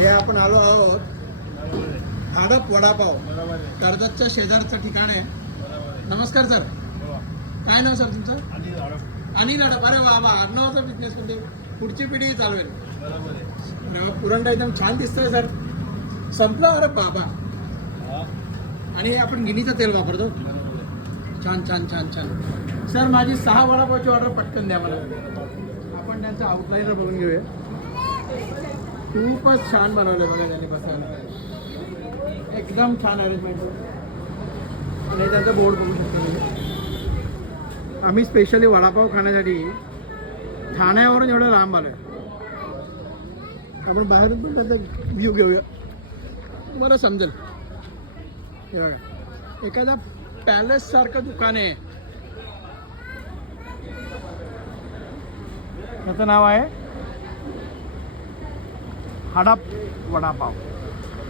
हे आपण आलो आहोत हडप वडापाव, कर्जतच्या शेजारचं ठिकाण आहे. नमस्कार सर, काय नाव सर तुमचं? अनिल हडप. अरे वा वा, आडनावाचा बिझनेस म्हणजे पुढची पिढी चालवेल. पुरणटा एकदम छान दिसतोय सर. संपलं? अरे बाबा. आणि हे आपण गिनीचं तेल वापरतो. छान छान छान छान सर. माझी 6 वडापावची ऑर्डर पटकन द्या मला. आपण त्यांचं आउटलाईनर बघून घेऊया. खूपच छान बनवलं बघा त्यांनी बसायला. एकदम छान अरेंजमेंट. आणि त्यांचा बोर्ड बघू शकतो तुम्ही. आम्ही स्पेशली वडापाव खाण्यासाठी ठाण्यावरून एवढं लांब आलोय. आपण बाहेरून पण त्याचा व्ह्यू घेऊया, बरं समजेल. हे बघा, एखादा पॅलेस सारखं दुकान आहे. त्याचं नाव आहे हडप वडापाव.